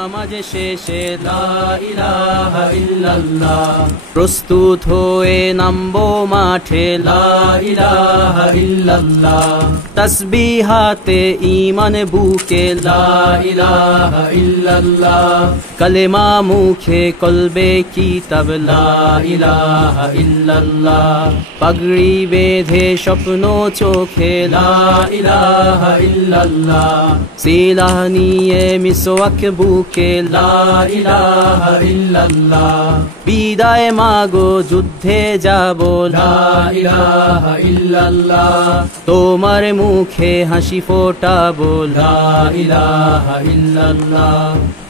নামাজ শেষে লা ইলাহা ইল্লাল্লাহ, প্রস্তুত হয়ে নামবো মাঠে লা ইলাহা ইল্লাল্লাহ, তাসবিহাতে ঈমান বুকে লা ইলাহা ইল্লাল্লাহ, কালেমা মুখে কলবে কিতাব লা ইলাহা ইল্লাল্লাহ, পাগড়ি বেঁধে স্বপ্ন চোখে লা ইলাহা ইল্লাল্লাহ, সিলাহ নিয়ে মিসওয়াক বুকে লা ইলাহা ইল্লাল্লাহ, বিদায় মাগো যুদ্ধে যাব লা ইলাহা ইল্লাল্লাহ, তোমার মুখে হাসি ফোটাবো লা ইলাহা ইল্লাল্লাহ,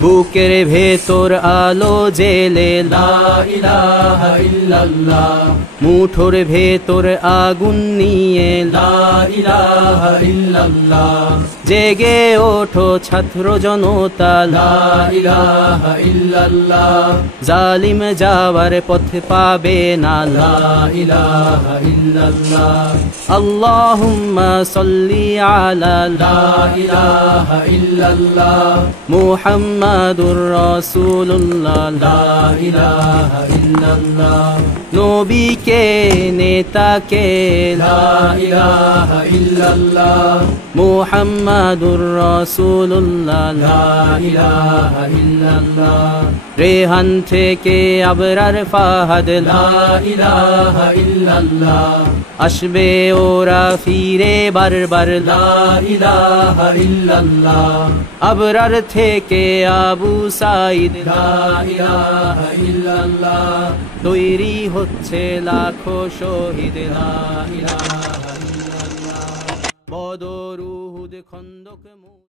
বুকের ভেতর আলো জেলে লা ইলাহা ইল্লাল্লাহ, মুঠোর ভেতর আগুন নিয়ে লা ইলাহা ইল্লাল্লাহ, জেগে ওঠো ছাত্র জনতা লা ইলাহা ইল্লাল্লাহ, জালিম যাওয়ার পথ পাবে না লা ইলাহা ইল্লাল্লাহ, আল্লাহুম্মা সাল্লি আলা লা ইলাহা ইল্লাল্লাহ, মুহাম্মাদুর রাসূলুল্লাহ লা ইলাহা ইল্লাল্লাহ, নবীকে নেতাকে লা ইলাহা ইল্লাল্লাহ, মুহাম্মাদুর রাসূলুল্লাহ লা ইলাহা ইল্লাল্লাহ, রেহান থেকে আবরার ফাহাদ লা ইলাহা ইল্লাল্লাহ, আসবে ওরা ফিরে বারবার লা ইলাহা ইল্লাল্লাহ, আবরার থেকে আবু সাঈদ লা ইলাহা ইল্লাল্লাহ, তৈরি হচ্ছে লাখো শহীদ লা ইলাহা ইল্লাল্লাহ, বদর উহুদ খন্দক